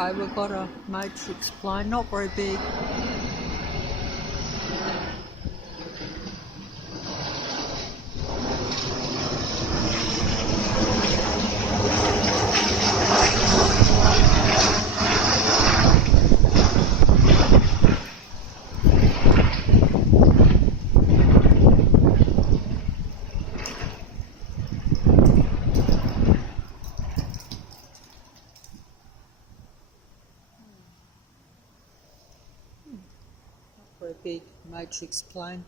Okay, we've got a matrix plane, not very big. Very big matrix plane,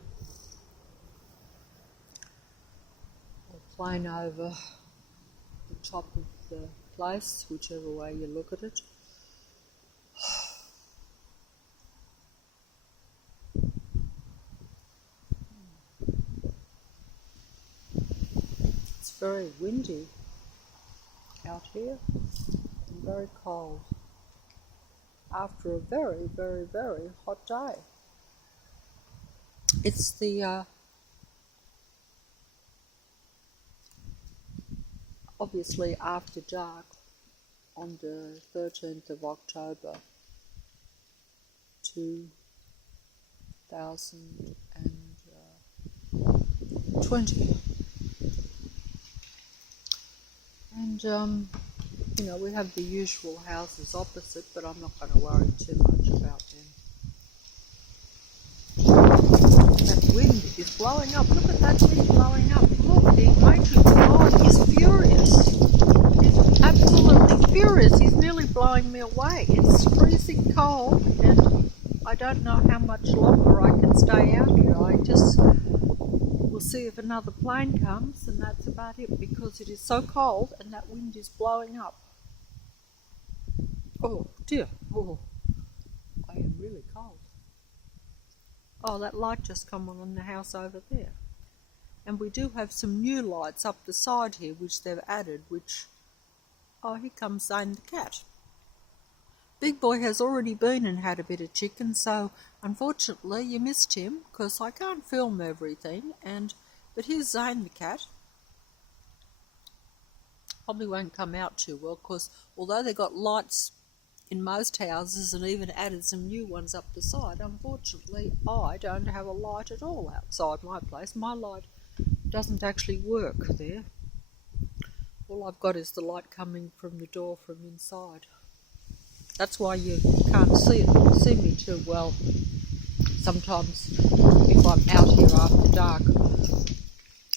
or plane over the top of the place, whichever way you look at it. It's very windy out here and very cold after a very, very, very hot day. It's the obviously after dark on the 13th of October 2020. And you know, we have the usual houses opposite, but I'm not going to worry too much about them. That wind is blowing up. Look at that wind blowing up. Look, the matrix line is furious. It's absolutely furious. He's nearly blowing me away. It's freezing cold, and I don't know how much longer I can stay out here. We'll see if another plane comes, and that's about it, because it is so cold and that wind is blowing up. Oh dear, oh, I am really cold. Oh, that light just come on in the house over there. And we do have some new lights up the side here, which they've added, which, oh, here comes Zane the cat. Big Boy has already been and had a bit of chicken, so unfortunately you missed him, because I can't film everything, but here's Zane the cat. Probably won't come out too well, because although they got lights in most houses and even added some new ones up the side, unfortunately I don't have a light at all outside my place. My light doesn't actually work there. All I've got is the light coming from the door from inside. That's why you can't see me too well sometimes if I'm out here after dark,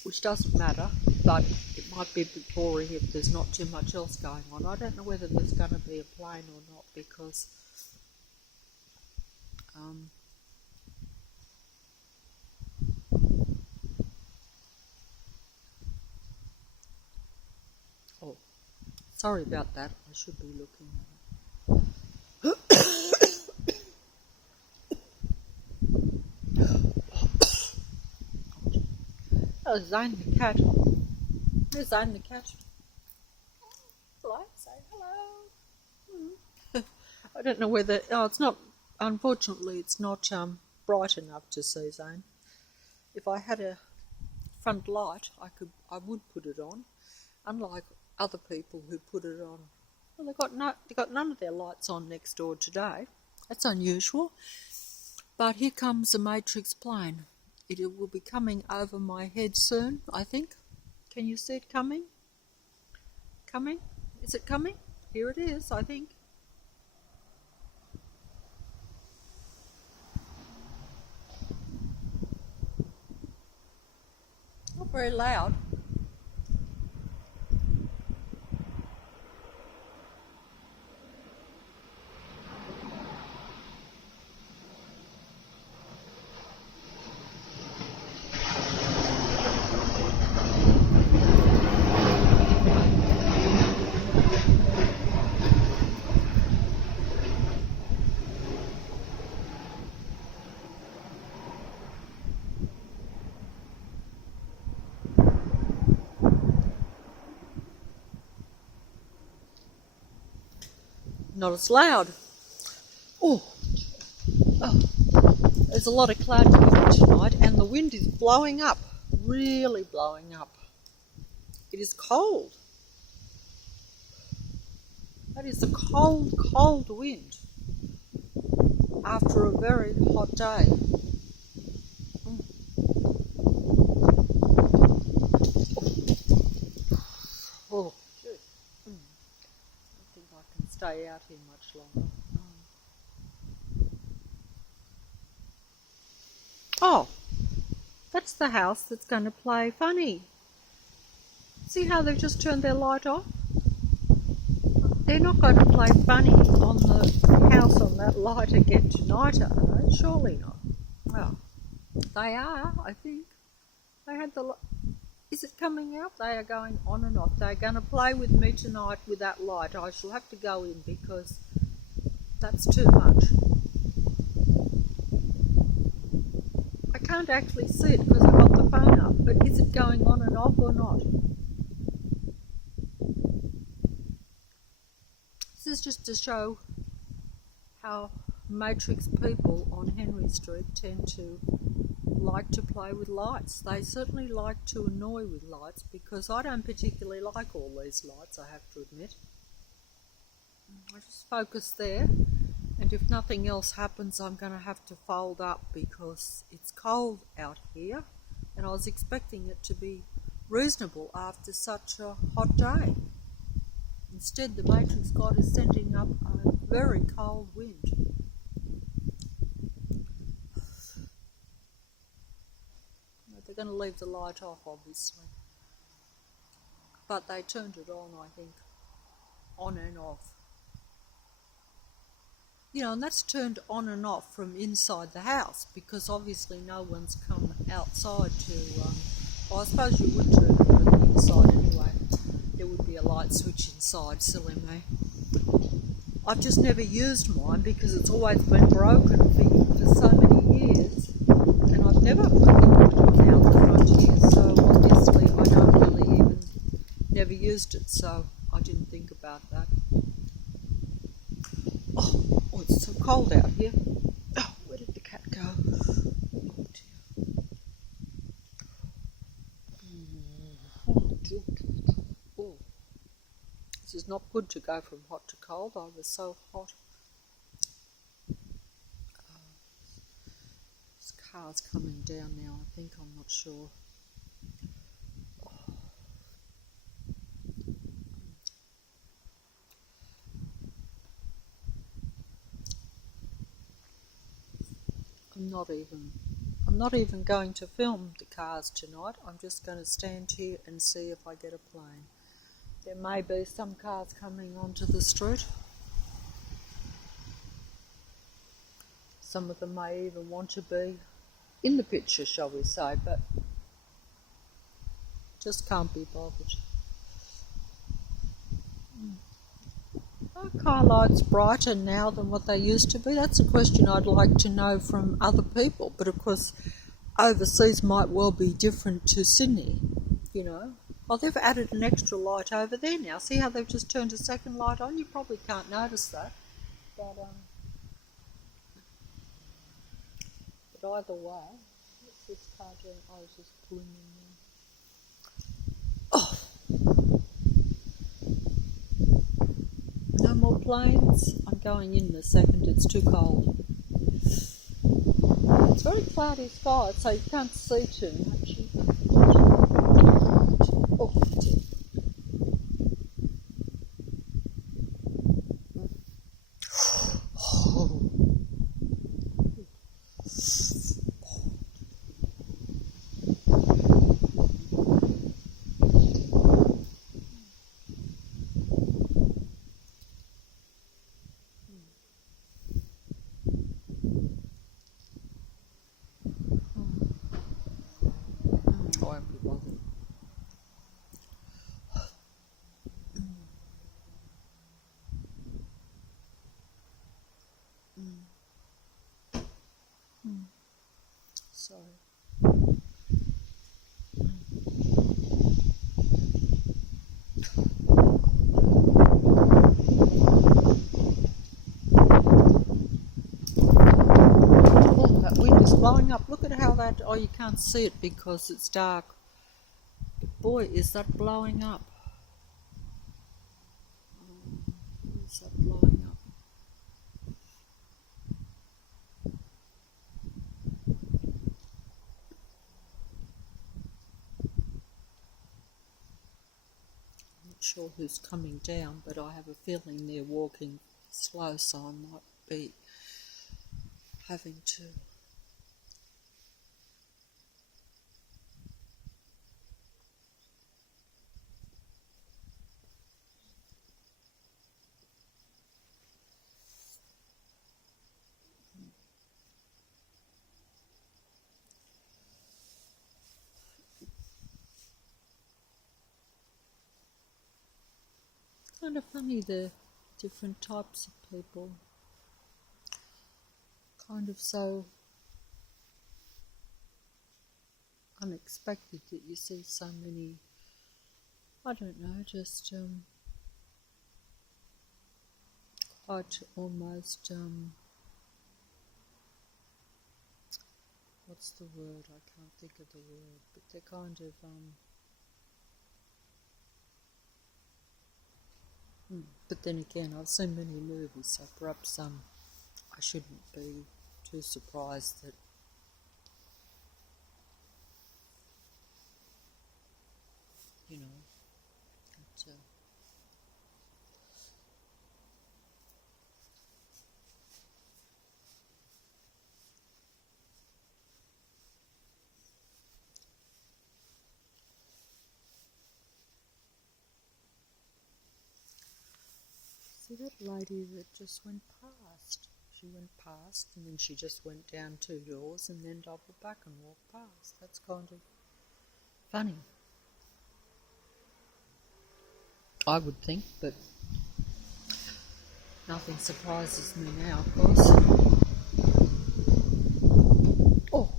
which doesn't matter, but it might be a bit boring if there's not too much else going on. I don't know whether there's going to be a plane or not, because oh, sorry about that. I should be looking at it. Oh, Zane the cat. There's Zane the cat. Hello, say hello. I don't know whether, it's not, unfortunately it's not bright enough to see Zane. If I had a front light, I would put it on, unlike other people who put it on. Well, they got none of their lights on next door today. That's unusual. But here comes the matrix plane. It will be coming over my head soon, I think. Can you see it coming? Coming? Is it coming? Here it is, I think. Not very loud. Not as loud. Oh, there's a lot of cloud cover tonight, and the wind is blowing up, really blowing up. It is cold. That is a cold, cold wind after a very hot day. Oh, shit. I don't think I can stay out here much longer. Oh, that's the house that's going to play funny. See how they've just turned their light off? They're not going to play funny on the house on that light again tonight, are they? Surely not. Well, they are, I think. They had the... Is it coming out? They are going on and off. They're going to play with me tonight with that light. I shall have to go in because that's too much. I can't actually see it because I've got the phone up, but is it going on and off or not? This is just to show how Matrix people on Henry Street tend to like to play with lights. They certainly like to annoy with lights because I don't particularly like all these lights, I have to admit. I just focus there, and if nothing else happens I'm going to have to fold up because it's cold out here and I was expecting it to be reasonable after such a hot day. Instead, the Matrix God is sending up a very cold wind. They're going to leave the light off, obviously. But they turned it on, I think. On and off. You know, and that's turned on and off from inside the house because obviously no one's come outside to... well, I suppose you would turn it on the inside anyway. There would be a light switch inside, silly me. I've just never used mine because it's always been broken for so many years, and I've never put it out the front here, so obviously I don't really even never used it, so I didn't think about that. Oh, it's so cold out here. Oh, where did the cat go? Oh dear. Oh. This is not good to go from hot to cold. I was so hot. This car's coming down now, I think. I'm not sure. I'm not even going to film the cars tonight. I'm just going to stand here and see if I get a plane. There may be some cars coming onto the street. Some of them may even want to be in the picture, shall we say, but just can't be bothered. Are car lights brighter now than what they used to be? That's a question I'd like to know from other people, but of course overseas might well be different to Sydney, you know. Oh, they've added an extra light over there now. See how they've just turned a second light on? You probably can't notice that. But either way, what's this car doing? I was just pulling in there. Oh! No more planes. I'm going in a second. It's too cold. It's very cloudy sky, so you can't see too much. Oh, dear. Sorry. Oh, that wind is blowing up. Look at how that... Oh, you can't see it because it's dark. But boy, is that blowing up. Where's trees are blowing up. I'm not sure who's coming down, but I have a feeling they're walking slow, so I might be having to kind of funny the different types of people, kind of so unexpected that you see so many, I don't know, just quite almost, what's the word, I can't think of the word, but they're kind of, but then again, I've seen many movies, so perhaps I shouldn't be too surprised that you know that, see that lady that just went past. She went past and then she just went down 2 doors and then doubled back and walked past. That's kind of funny, I would think, but nothing surprises me now, of course. Oh,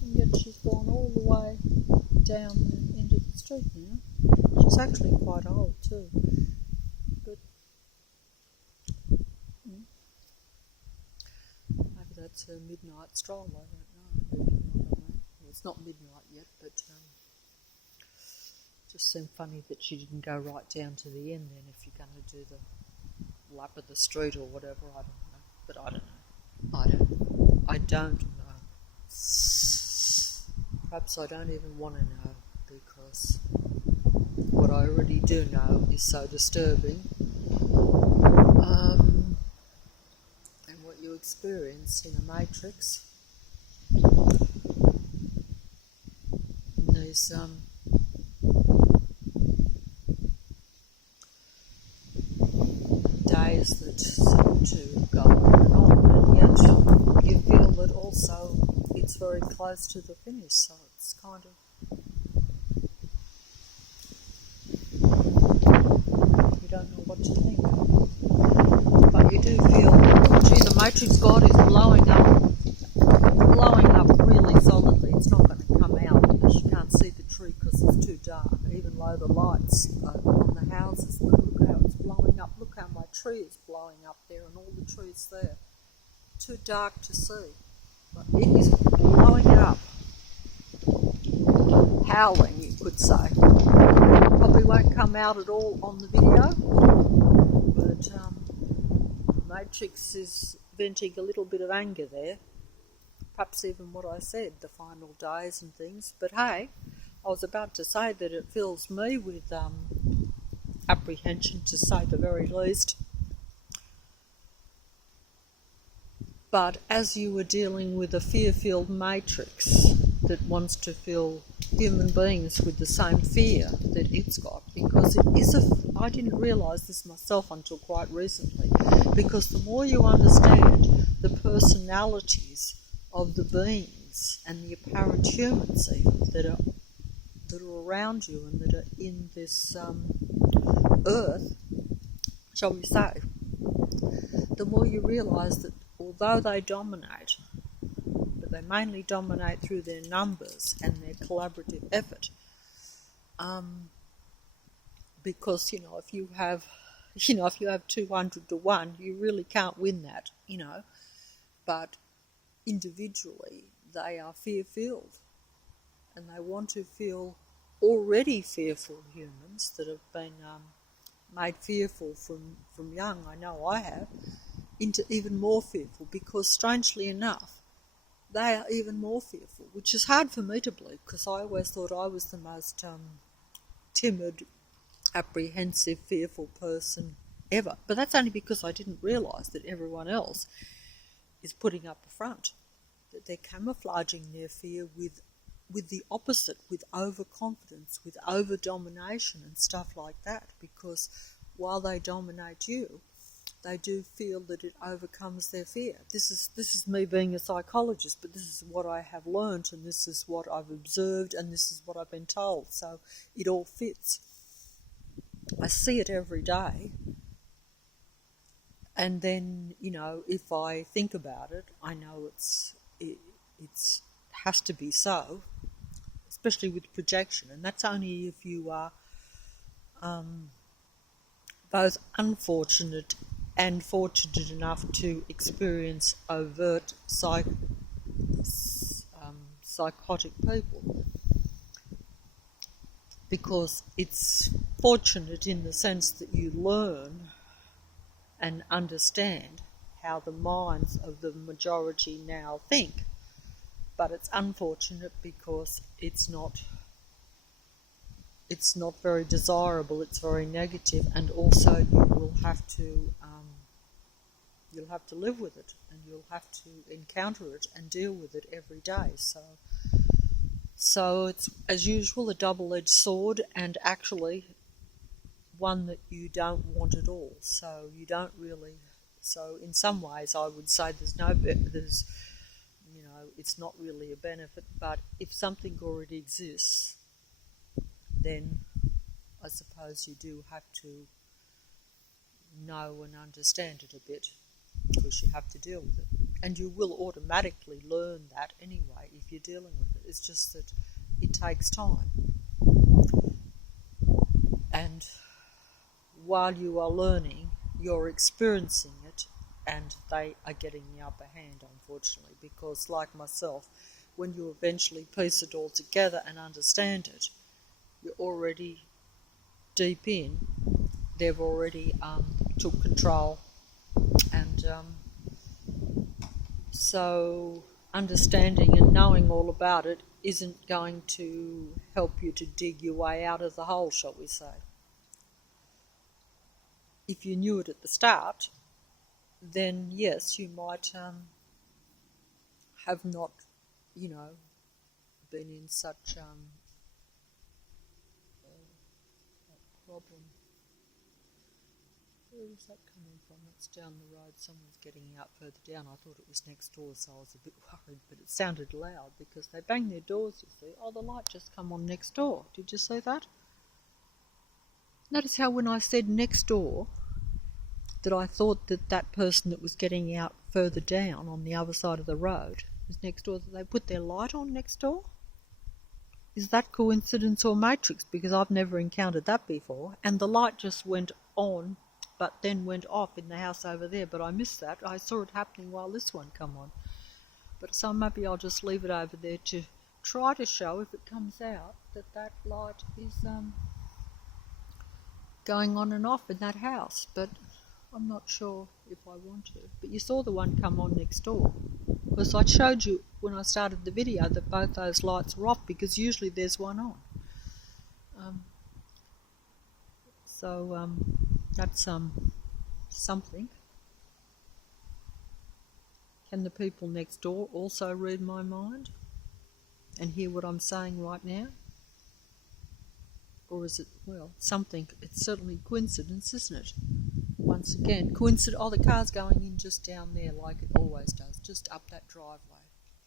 and yet she's gone all the way down the end of the street now. She's actually quite old too. But maybe that's her midnight stroll, I don't know. Well, it's not midnight yet, but just seemed funny that she didn't go right down to the end then if you're going to do the lap of the street or whatever, I don't know. But I don't know. Perhaps I don't even want to know, because what I already do know is so disturbing. And what you experience in a matrix, these days that seem to go on, and yet you feel that also it's very close to the finish, so it's kind of, you don't know what to think. But you do feel, gee, the matrix God is blowing up really solidly. It's not going to come out because you can't see the tree because it's too dark, even though the lights are on the houses. Look how it's blowing up. Look how my tree is blowing up there and all the trees there. Too dark to see. But it is blowing up. Howling, you could say. Probably won't come out at all on the video, but Matrix is venting a little bit of anger there. Perhaps even what I said, the final days and things. But hey, I was about to say that it fills me with apprehension, to say the very least. But as you were dealing with a fear-filled matrix that wants to fill human beings with the same fear that it's got, because it is I didn't realise this myself until quite recently, because the more you understand the personalities of the beings and the apparent humans even that are around you and that are in this earth, shall we say, the more you realise that although they dominate, but they mainly dominate through their numbers and their collaborative effort, because if you have 200 to 1, you really can't win that, but individually they are fear-filled, and they want to feel already fearful humans that have been made fearful from young, I know I have, into even more fearful, because strangely enough, they are even more fearful, which is hard for me to believe, because I always thought I was the most timid, apprehensive, fearful person ever. But that's only because I didn't realise that everyone else is putting up a front, that they're camouflaging their fear with the opposite, with overconfidence, with over-domination and stuff like that, because while they dominate you, they do feel that it overcomes their fear. This is me being a psychologist, but this is what I have learnt, and this is what I've observed, and this is what I've been told, so it all fits. I see it every day, and then, if I think about it, I know it has to be so, especially with projection, and that's only if you are both unfortunate and fortunate enough to experience overt psychotic people, because it's fortunate in the sense that you learn and understand how the minds of the majority now think, but it's unfortunate because it's not very desirable, it's very negative, and also you'll have to live with it, and you'll have to encounter it and deal with it every day. So it's, as usual, a double-edged sword, and actually one that you don't want at all. So you don't really. So in some ways, I would say it's not really a benefit. But if something already exists, then I suppose you do have to know and understand it a bit, because you have to deal with it. And you will automatically learn that anyway if you're dealing with it. It's just that it takes time. And while you are learning, you're experiencing it, and they are getting the upper hand, unfortunately, because, like myself, when you eventually piece it all together and understand it, you're already deep in. They've already took control, and so understanding and knowing all about it isn't going to help you to dig your way out of the hole, shall we say. If you knew it at the start, then yes, you might have not, been in such a problem. Where is that coming from? It's down the road. Someone's getting out further down. I thought it was next door, so I was a bit worried, but it sounded loud because they bang their doors, you see. Oh, the light just come on next door. Did you see that? Notice how when I said next door, that I thought that person that was getting out further down on the other side of the road was next door, that they put their light on next door? Is that coincidence or matrix? Because I've never encountered that before. And the light just went on, but then went off in the house over there. But I missed that. I saw it happening while this one come on. But so maybe I'll just leave it over there to try to show, if it comes out, that light is going on and off in that house. But I'm not sure if I want to. But you saw the one come on next door. Because I showed you when I started the video that both those lights were off, because usually there's one on. That's something. Can the people next door also read my mind and hear what I'm saying right now? Or is it, something? It's certainly coincidence, isn't it? Once again, oh, the car's going in just down there like it always does, just up that driveway.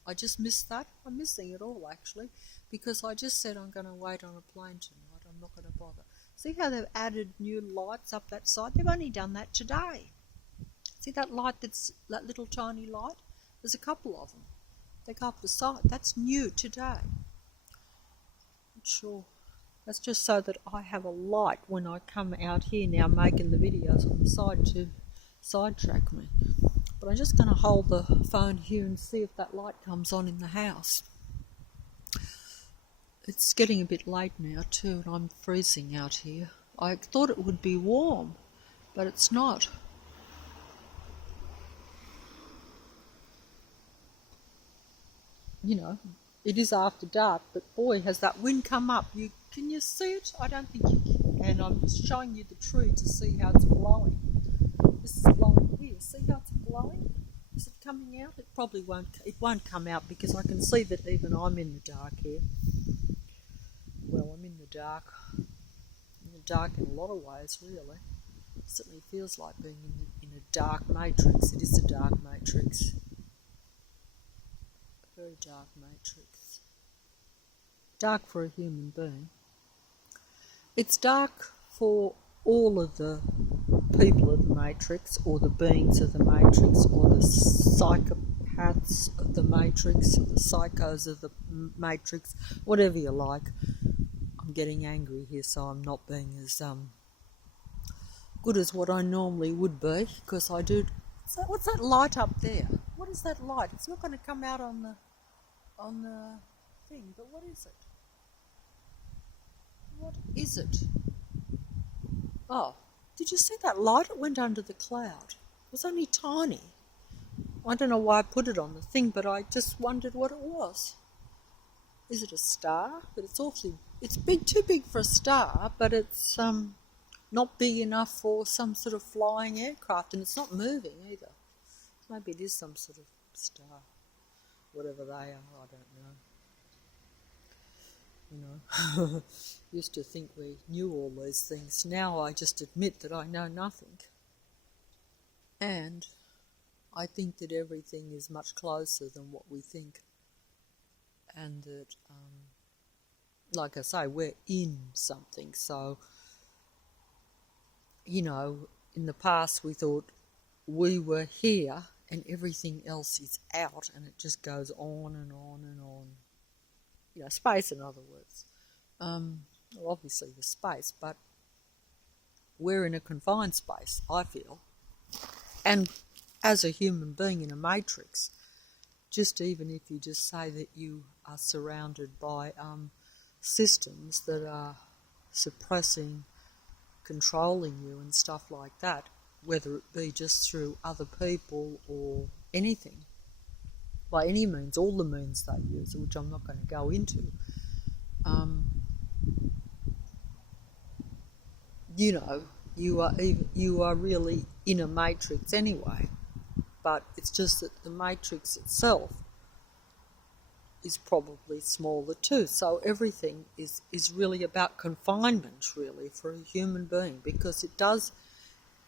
I just missed that. I'm missing it all, actually, because I just said I'm going to wait on a plane tonight. I'm not going to bother. See how they've added new lights up that side? They've only done that today. See that light, that little tiny light? There's a couple of them. They go up the side. That's new today. Not sure. That's just so that I have a light when I come out here now making the videos on the side to sidetrack me. But I'm just going to hold the phone here and see if that light comes on in the house. It's getting a bit late now too, and I'm freezing out here. I thought it would be warm, but it's not. You know, it is after dark, but boy, has that wind come up. Can you see it? I don't think you can. And I'm showing you the tree to see how it's blowing. This is blowing here. See how it's blowing? Is it coming out? It probably won't. It won't come out because I can see that even I'm in the dark here. Well, I'm in the dark. In the dark in a lot of ways, really. It certainly feels like being in a dark matrix. It is a dark matrix. A very dark matrix. Dark for a human being. It's dark for all of the people of the Matrix, or the beings of the Matrix, or the psychopaths of the Matrix, or the psychos of the Matrix, whatever you like. I'm getting angry here, so I'm not being as good as what I normally would be, because I do. So what's that light up there? What is that light? It's not going to come out on the thing, but what is it? What is it? Oh, did you see that light? It went under the cloud. It was only tiny. I don't know why I put it on the thing, but I just wondered what it was. Is it a star? But it's big, too big for a star, but it's not big enough for some sort of flying aircraft, and it's not moving either. Maybe it is some sort of star. Whatever they are, I don't know. You know, used to think we knew all these things. Now I just admit that I know nothing. And I think that everything is much closer than what we think. And that, like I say, we're in something. So, you know, in the past we thought we were here and everything else is out, and it just goes on and on and on. You know, space, in other words. Well, obviously the space, but we're in a confined space, I feel. And as a human being in a matrix, just even if you just say that you are surrounded by systems that are suppressing, controlling you and stuff like that, whether it be just through other people or anything, by any means, all the means they use, which I'm not going to go into. You know, you are really in a matrix anyway, but it's just that the matrix itself is probably smaller too. So everything is really about confinement, really, for a human being, because it does.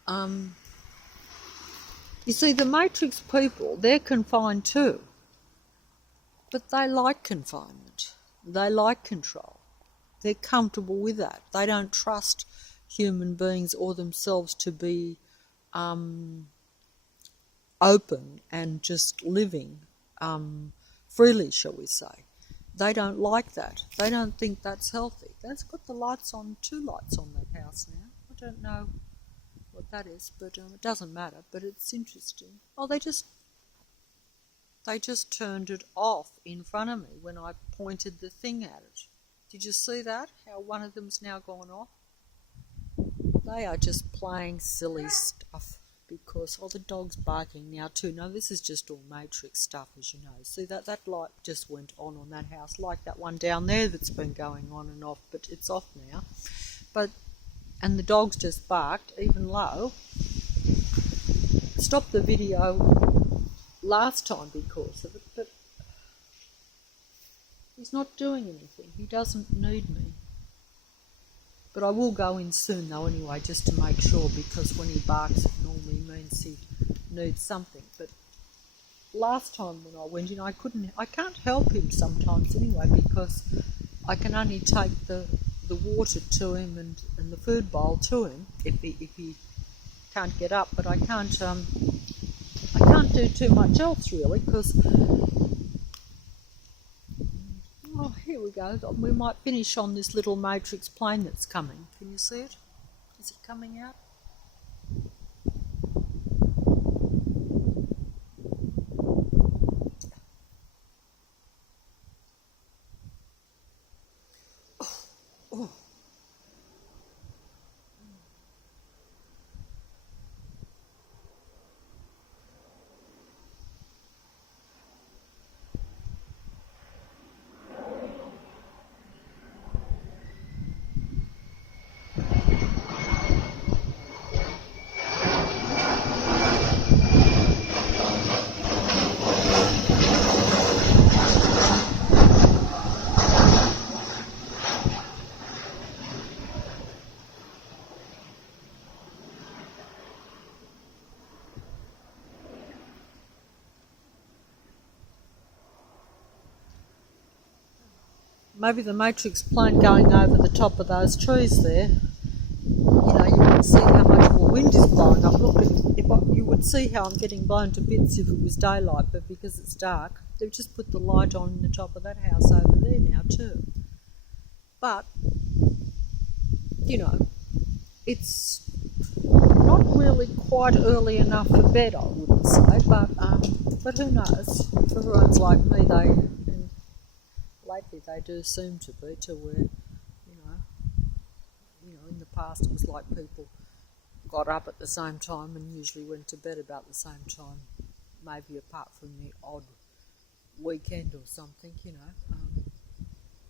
You see, the matrix people, they're confined too. But they like confinement. They like control. They're comfortable with that. They don't trust human beings or themselves to be open and just living freely, shall we say. They don't like that. They don't think that's healthy. That's got the lights on, 2 lights on that house now. I don't know what that is, but it doesn't matter. But it's interesting. Oh, they just turned it off in front of me when I pointed the thing at it. Did you see that? How one of them's now gone off? They are just playing silly stuff because, the dog's barking now too. No, this is just all matrix stuff, as you know. See, that light just went on that house, like that one down there that's been going on and off, but it's off now. And the dog's just barked, even low. Stopped the video last time because of it, but he's not doing anything. He doesn't need me. But I will go in soon though anyway, just to make sure, because when he barks it normally means he needs something. But last time when I went in, I can't help him sometimes anyway, because I can only take the water to him and the food bowl to him if he can't get up, but I can't do too much else really, because here we go. We might finish on this little matrix plane that's coming. Can you see it? Is it coming out? maybe the matrix plane going over the top of those trees there, you know, you can see how much more wind is blowing up. Look, you would see how I'm getting blown to bits if it was daylight, but because it's dark, they've just put the light on the top of that house over there now too. But, you know, it's not really quite early enough for bed, I wouldn't say, but who knows? For everyone's like me, and lately they do seem to be to where, in the past it was like people got up at the same time and usually went to bed about the same time, maybe apart from the odd weekend or something,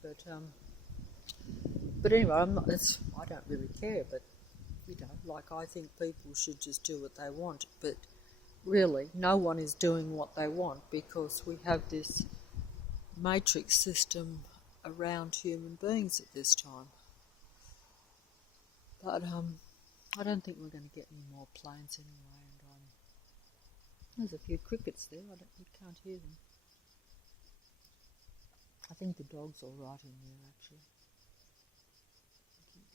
but anyway, I don't really care, but, I think people should just do what they want, but really no one is doing what they want because we have this matrix system around human beings at this time. But I don't think we're going to get any more planes anyway, and there's a few crickets there, you can't hear them. I think the dog's all right in there, actually.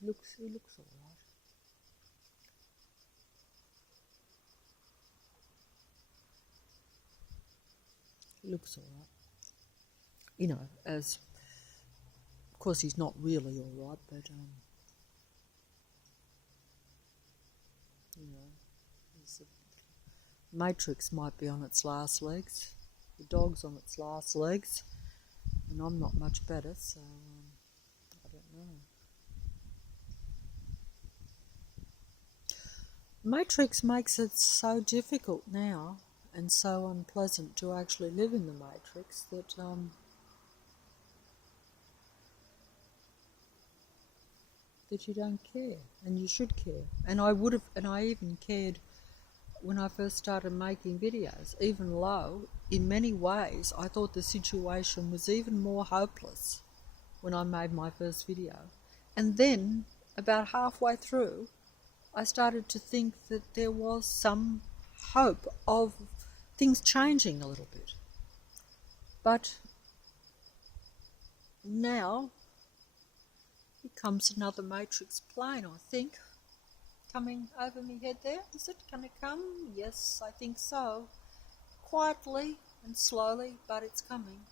He looks all right. He looks all right. As, of course, he's not really all right, but, the matrix might be on its last legs. The dog's on its last legs, and I'm not much better, so I don't know. Matrix makes it so difficult now and so unpleasant to actually live in the matrix that you don't care, and you should care. And I even cared when I first started making videos, even though in many ways I thought the situation was even more hopeless when I made my first video. And then, about halfway through, I started to think that there was some hope of things changing a little bit. But now, here comes another matrix plane, I think, coming over my head there. Is it going to come? Yes, I think so. Quietly and slowly, but it's coming.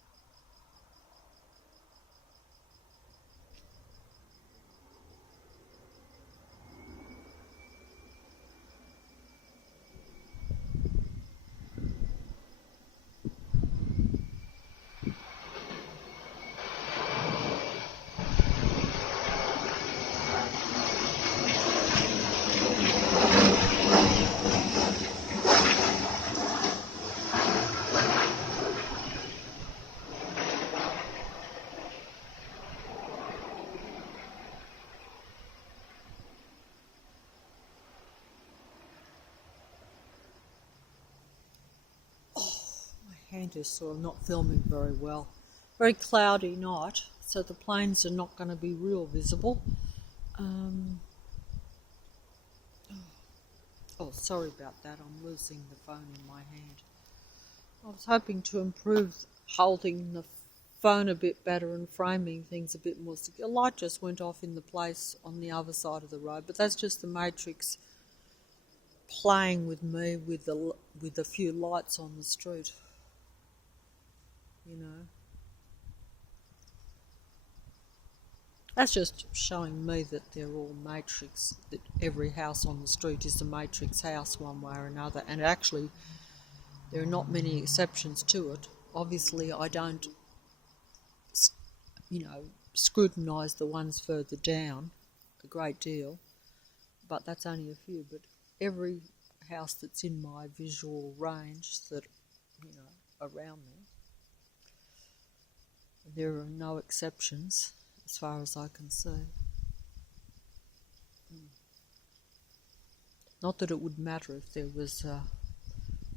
Hand is sore. I'm not filming very well. Very cloudy night, so the planes are not going to be real visible. Sorry about that. I'm losing the phone in my hand. I was hoping to improve holding the phone a bit better and framing things a bit more secure. A light just went off in the place on the other side of the road, but that's just the matrix playing with me with a few lights on the street. That's just showing me that they're all matrix, that every house on the street is a matrix house one way or another, and actually there are not many exceptions to it. Obviously I don't, scrutinise the ones further down a great deal, but that's only a few. But every house that's in my visual range that, around me, there are no exceptions as far as I can see. Not that it would matter if there was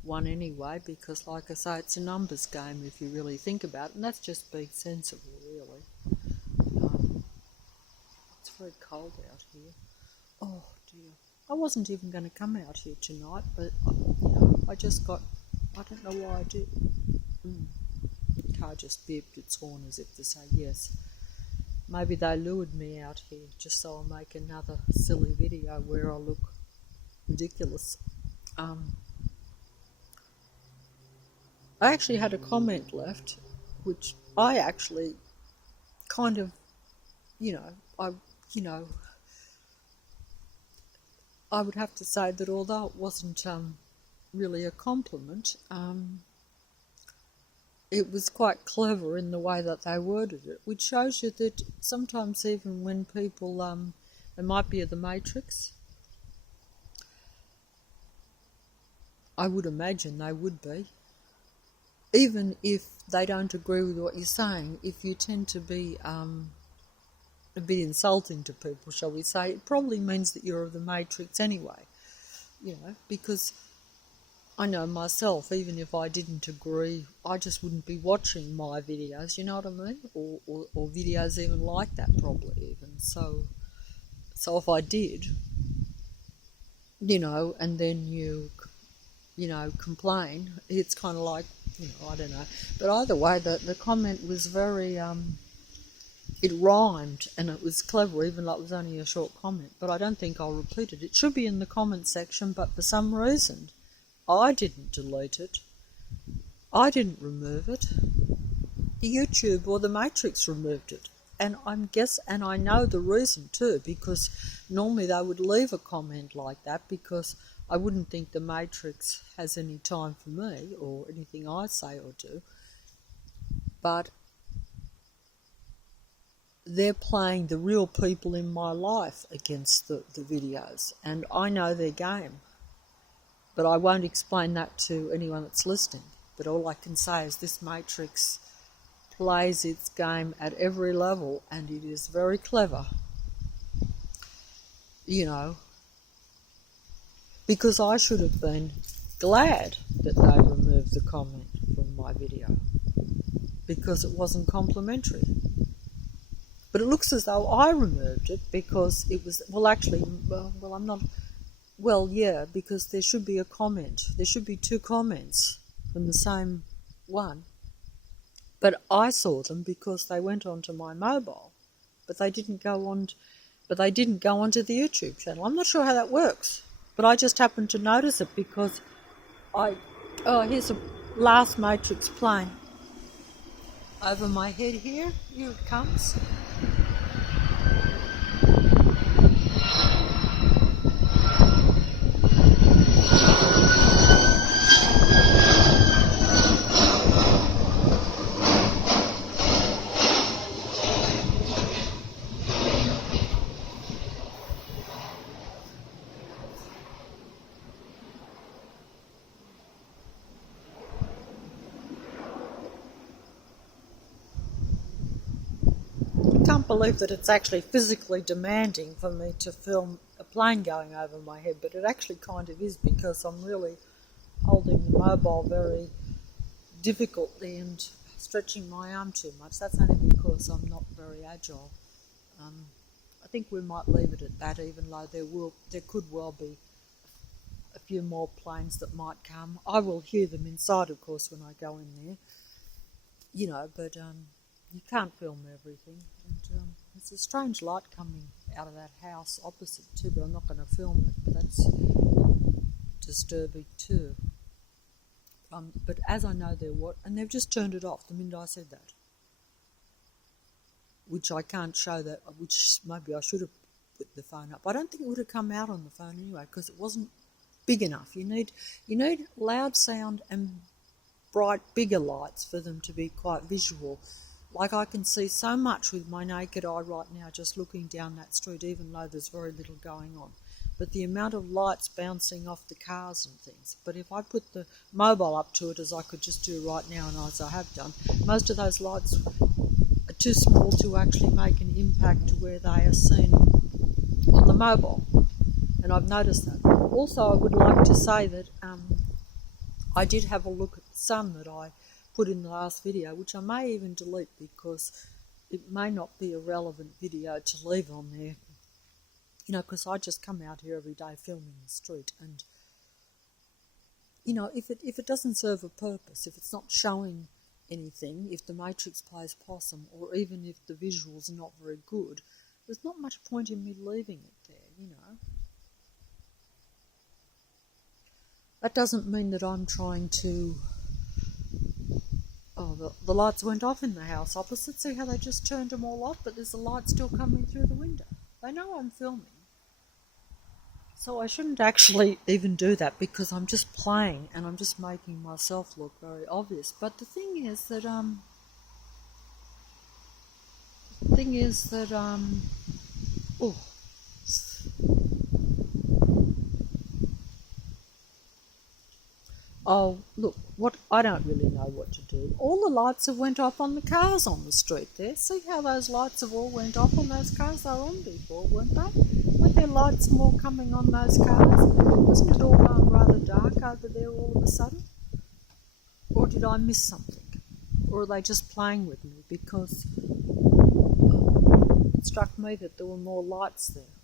one anyway, because like I say, it's a numbers game if you really think about it, and that's just being sensible, really. It's very cold out here. Oh dear. I wasn't even going to come out here tonight, but I don't know why I did. The car just beeped its horn as if to say yes. maybe they lured me out here just so I'll make another silly video where I look ridiculous. I actually had a comment left, which I actually kind of, you know, I would have to say that although it wasn't really a compliment, it was quite clever in the way that they worded it, which shows you that sometimes even when people, they might be of the Matrix, I would imagine they would be, even if they don't agree with what you're saying, if you tend to be a bit insulting to people, shall we say, it probably means that you're of the Matrix anyway, because I know myself, even if I didn't agree, I just wouldn't be watching my videos, you know what I mean? Or videos even like that, probably even. So if I did, and then you complain, it's kind of like, I don't know. But either way, the comment was very, it rhymed and it was clever, even though it was only a short comment. But I don't think I'll repeat it. It should be in the comment section, but for some reason, I didn't delete it. I didn't remove it. YouTube or the Matrix removed it. And I know the reason too, because normally they would leave a comment like that, because I wouldn't think the Matrix has any time for me or anything I say or do. But they're playing the real people in my life against the videos, and I know their game. But I won't explain that to anyone that's listening. But all I can say is this Matrix plays its game at every level, and it is very clever. Because I should have been glad that they removed the comment from my video, because it wasn't complimentary. But it looks as though I removed it because it was, because there should be a comment. There should be two comments from the same one. But I saw them because they went onto my mobile, but they didn't go onto the YouTube channel. I'm not sure how that works, but I just happened to notice it because here's a last Matrix plane over my head here. Here it comes. I can't believe that it's actually physically demanding for me to film a plane going over my head, but it actually kind of is, because I'm really holding the mobile very difficultly and stretching my arm too much. That's only because I'm not very agile. I think we might leave it at that, even though there could well be a few more planes that might come. I will hear them inside, of course, when I go in there, but you can't film everything. And there's a strange light coming out of that house opposite too, but I'm not going to film it, but that's disturbing too. But as I know and they've just turned it off the minute I said that, which I can't show that, which maybe I should have put the phone up. I don't think it would have come out on the phone anyway, because it wasn't big enough. You need loud sound and bright, bigger lights for them to be quite visual. Like, I can see so much with my naked eye right now just looking down that street, even though there's very little going on. But the amount of lights bouncing off the cars and things. But if I put the mobile up to it, as I could just do right now and as I have done, most of those lights are too small to actually make an impact to where they are seen on the mobile. And I've noticed that. Also, I would like to say that I did have a look at some that I put in the last video, which I may even delete because it may not be a relevant video to leave on there. Because I just come out here every day filming the street, and if it doesn't serve a purpose, if it's not showing anything, if the Matrix plays possum, or even if the visuals are not very good, there's not much point in me leaving it there, you know. That doesn't mean that I'm trying to... Oh, the lights went off in the house opposite. See how they just turned them all off, but there's a light still coming through the window. They know I'm filming. So I shouldn't actually even do that because I'm just playing and I'm just making myself look very obvious. But the thing is that oh, oh, look, what I don't really know what to do. All the lights have went off on the cars on the street there. See how those lights have all went off on those cars? They were on before, weren't they? Weren't there lights more coming on those cars? Wasn't it all gone rather dark over there all of a sudden? Or did I miss something? Or are they just playing with me? Because it struck me that there were more lights there.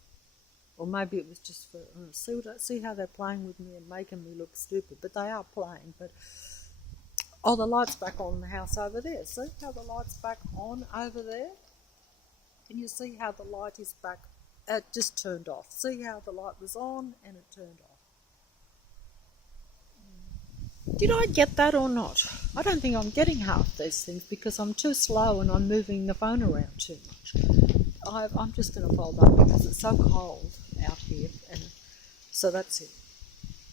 Or maybe it was just for... see how they're playing with me and making me look stupid. But they are playing. But oh, the light's back on in the house over there. See how the light's back on over there? Can you see how the light is back? It just turned off. See how the light was on and it turned off. Did I get that or not? I don't think I'm getting half these things because I'm too slow and I'm moving the phone around too much. I'm just going to fold up because it's so cold out here, and so that's it.